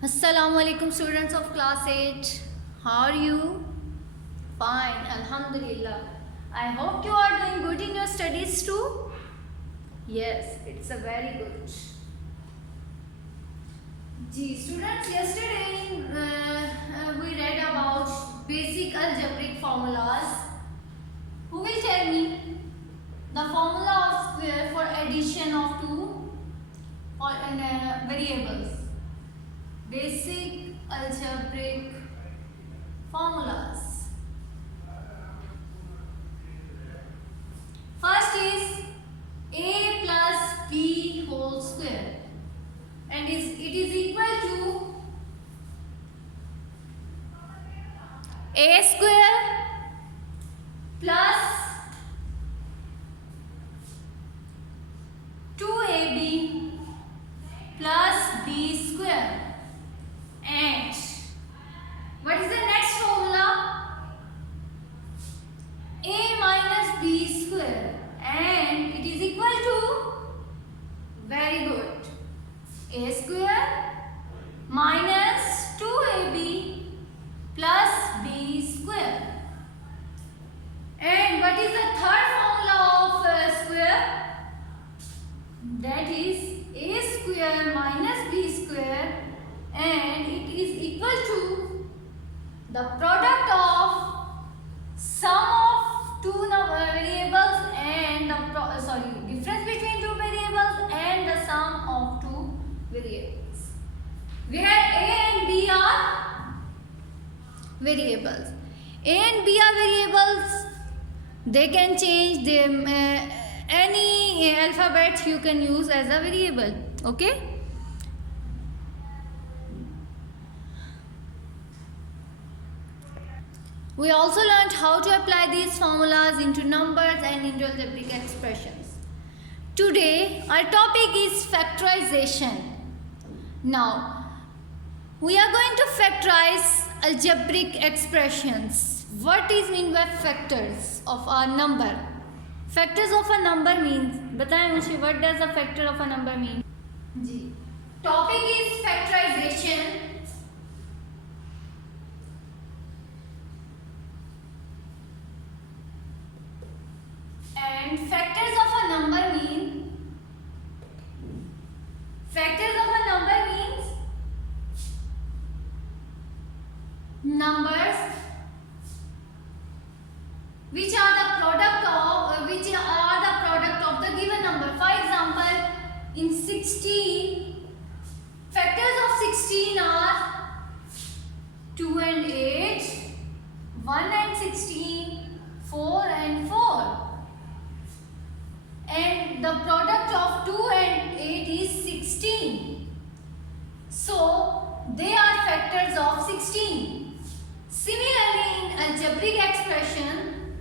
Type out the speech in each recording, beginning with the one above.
Assalamualaikum students of class 8. How are you? Fine, Alhamdulillah. I hope you are doing good in your studies too. Yes, it's a very good. Students, yesterday we read about basic algebraic formulas. Who will tell me the formula of square for addition of two variables? Basic algebraic formulas. First is a plus b whole square, and it is equal to a square plus 2ab plus b square. And what is the next formula? A minus b square, and it is equal to, very good, a square minus 2ab plus b square. And what is the third formula of square? That is a square minus b square, and it is equal to the product of sum of two variables and the difference between two variables and the sum of two variables, where a and b are variables. A and b are variables. They can change them. Any alphabet you can use as a variable. Okay. We also learned how to apply these formulas into numbers and into algebraic expressions. Today, our topic is factorization. Now, we are going to factorize algebraic expressions. What is mean by factors of a number? Factors of a number means, बताएं मुझे, what does a factor of a number mean? Ji. Topic is factorization. And factors of a number means numbers which are the product of the given number. For example, in 16, factors of 16 are 2 and 8, 1 and 16, 4 and 4. And the product of 2 and 8 is 16. So, they are factors of 16. Similarly, in algebraic expression,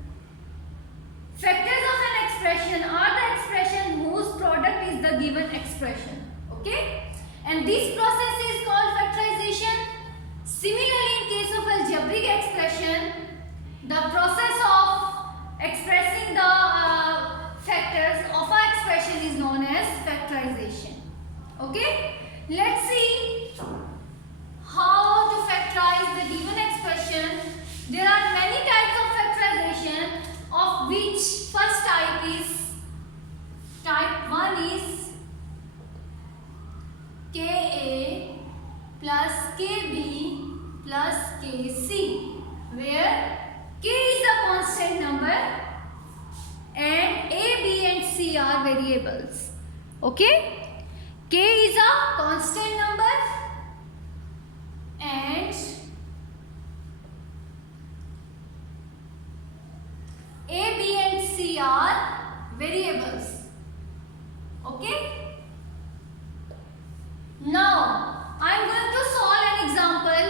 factors of an expression are the expression whose product is the given expression. Okay? And this process is called factorization. Similarly, in case of algebraic expression, the process of expressing the factors of our expression is known as factorization. Okay? Let's see how to factorize the given expression. There are many types of factorization, of which first type 1 is Ka plus Kb plus Kc, where K is a constant number and A, B and C are variables. Okay? K is a constant number and A, B and C are variables. Okay? Now, I am going to solve an example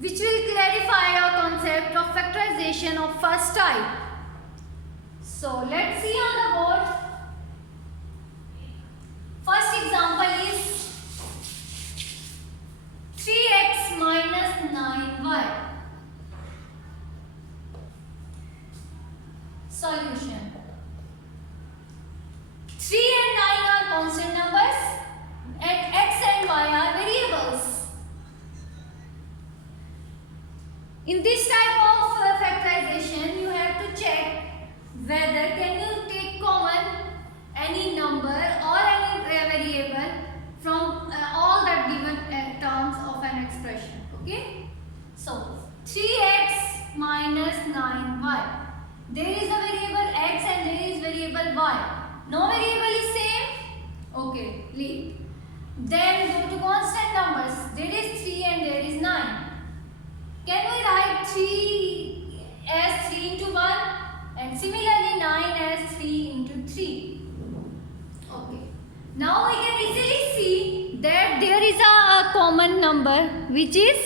which will clarify our concept of factorization of first type. So, let's see on the board. First example is 3x minus 9y. Solution. 3 and 9 are constant numbers and x and y In this type of factorization, you have to check whether can you take common any number or any variable from all the given terms of an expression. Okay. So 3x minus 9y. There is a variable x and there is variable y. No variable is same. Okay. Leave. Then go to constant numbers. There is 3 and there is 9. Can we write 3 as 3 into 1 and similarly 9 as 3 into 3? Okay. Now we can easily see that there is a common number which is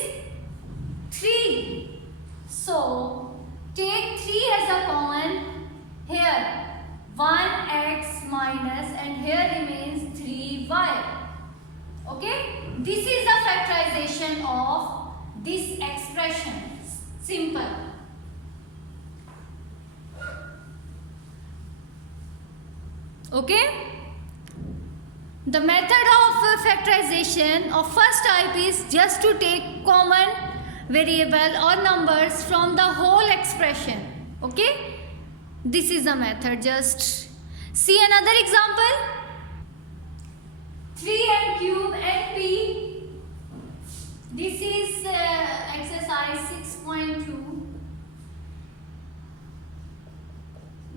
3. So take 3 as a common here. 1x minus and here remains 3y. Okay. This is the factorization of this expression. Simple. Okay. The method of factorization of first type is just to take common variable or numbers from the whole expression. Okay. This is the method. Just see another example. 3n cube NP. This is exercise 6.2.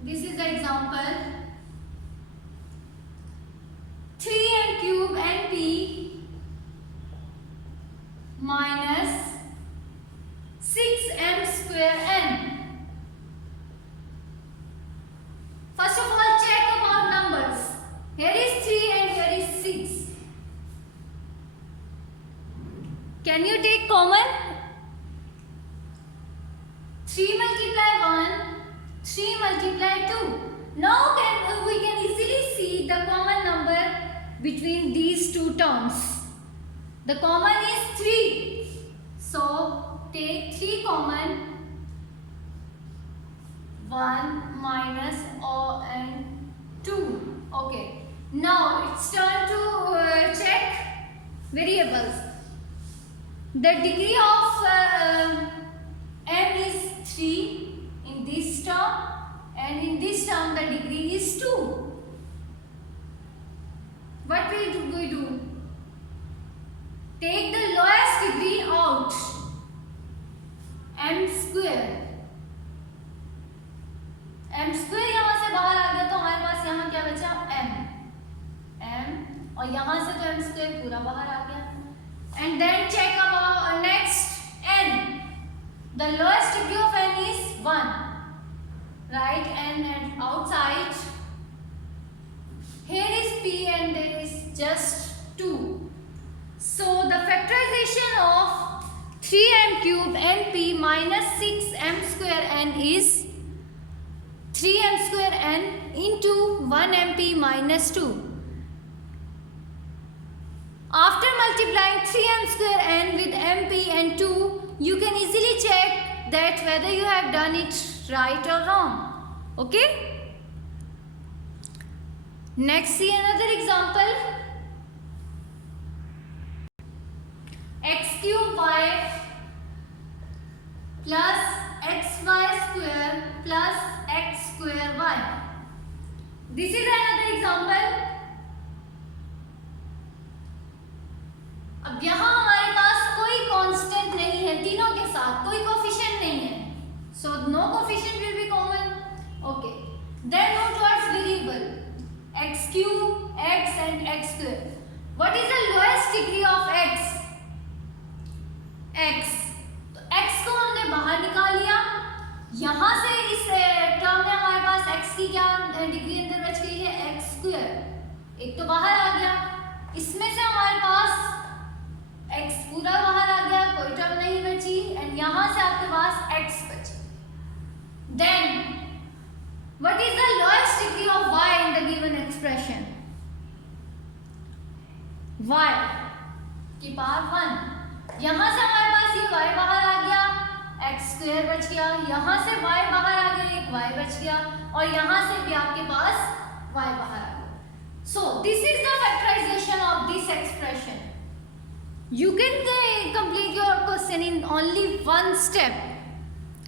This is the example. 3n cube NP minus 6m square n. First of all, check about numbers. Here is 3 and here is 6. Can you take common? 3 multiply 1, 3 multiply 2. Now we can easily see the common number between these two terms. The common is 3. So take 3 common. 1 minus and 2. Okay. Now it's turn to check variables. The degree of m is 3 in this term and in this term the degree is 2. What will we do? Take the lowest degree out. m square. m square यहाँ से बाहर आ गया तो हमारे पास यहाँ क्या बचा m और यहाँ से तो m square पूरा बाहर आ गया. And then check about next n. The lowest degree of n is 1. Right, and outside here is p and there is just 2. So the factorization of 3m cube np minus 6m square n is 3m square n into 1mp minus 2. After multiplying 3m square n with mp and 2, you can easily check that whether you have done it right or wrong. Okay? Next, see another example. X cube y plus xy square plus x square y. This is another example. अब यहाँ हमारे पास कोई constant नहीं है, तीनों के साथ कोई कोफिशिएंट नहीं है, so no coefficient will be common. Okay, then move towards variable x cube, x and x square. What is the lowest degree of x? x. तो x को हमने बाहर निकाल लिया. यहाँ से इस टर्म में हमारे पास x की क्या डिग्री अंदर बच गई है? x square. एक तो बाहर आ गया, इसमें से हमारे पास x पूरा बाहर आ गया, कोई टर्म नहीं बची, एंड यहाँ से आपके पास x बची. Then what is the lowest degree of y in the given expression? y की पावर 1. यहाँ से हमारे पास ये y बाहर आ गया, x स्क्वायर बच गया, यहाँ से y बाहर आ गया, एक y बच गया, और यहाँ से भी आपके पास y बाहर आ गया. So this is the factorization of this expression. You can complete your question in only one step.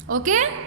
Okay.